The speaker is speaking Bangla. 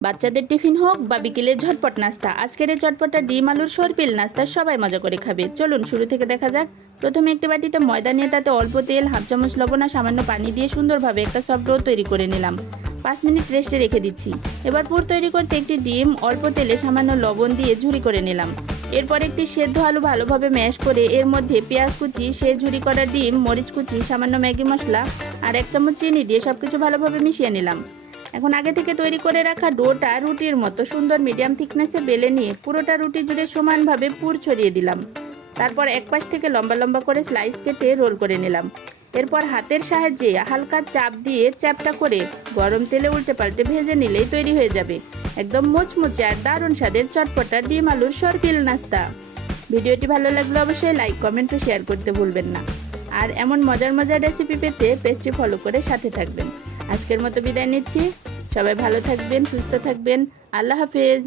বাচ্চাদের টিফিন হোক বা বিকেলের ঝটপট নাস্তা, আজকের এই চটপটা ডিম আলুর সরপিল নাস্তা সবাই মজা করে খাবে। চলুন শুরু থেকে দেখা যাক। প্রথমে একটি বাটিতে ময়দা নিয়ে তাতে অল্প তেল, হাফ চামচ লবণ আর সামান্য পানি দিয়ে সুন্দরভাবে একটা সফট ডো তৈরি করে নিলাম। 5 মিনিট রেস্টে রেখে দিচ্ছি। এবার পুর তৈরি করতে একটি ডিম অল্প তেলে সামান্য লবণ দিয়ে ঝুরি করে নিলাম। এরপর একটি সেদ্ধ আলু ভালোভাবে ম্যাশ করে এর মধ্যে পেঁয়াজ কুচি, সে ঝুরি করা ডিম, মরিচ কুচি, সামান্য ম্যাগি মশলা আর 1 চামচ চিনি দিয়ে সবকিছু ভালোভাবে মিশিয়ে নিলাম। এখন আগে থেকে তৈরি করে রাখা ডোটা রুটির মতো সুন্দর মিডিয়াম থিকনেসে বেলে নিয়ে পুরোটা রুটি জুড়ে সমানভাবে পুর ছড়িয়ে দিলাম। তারপর এক পাশ থেকে লম্বা লম্বা করে স্লাইস কেটে রোল করে নিলাম। এরপর হাতের সাহায্যে হালকা চাপ দিয়ে চ্যাপটা করে গরম তেলে উল্টে পাল্টে ভেজে নিলেই তৈরি হয়ে যাবে একদম মুচমুচে আর দারুণ স্বাদের চটপটা ডিম আলুর সরপিল নাস্তা। ভিডিওটি ভালো লাগলে অবশ্যই লাইক, কমেন্ট ও শেয়ার করতে ভুলবেন না। আর এমন মজার মজার রেসিপি পেতে পেজটি ফলো করে সাথে থাকবেন। আজকের মতো বিদায় নিচ্ছি। সবাই ভালো থাকবেন, সুস্থ থাকবেন। আল্লাহ হাফেজ।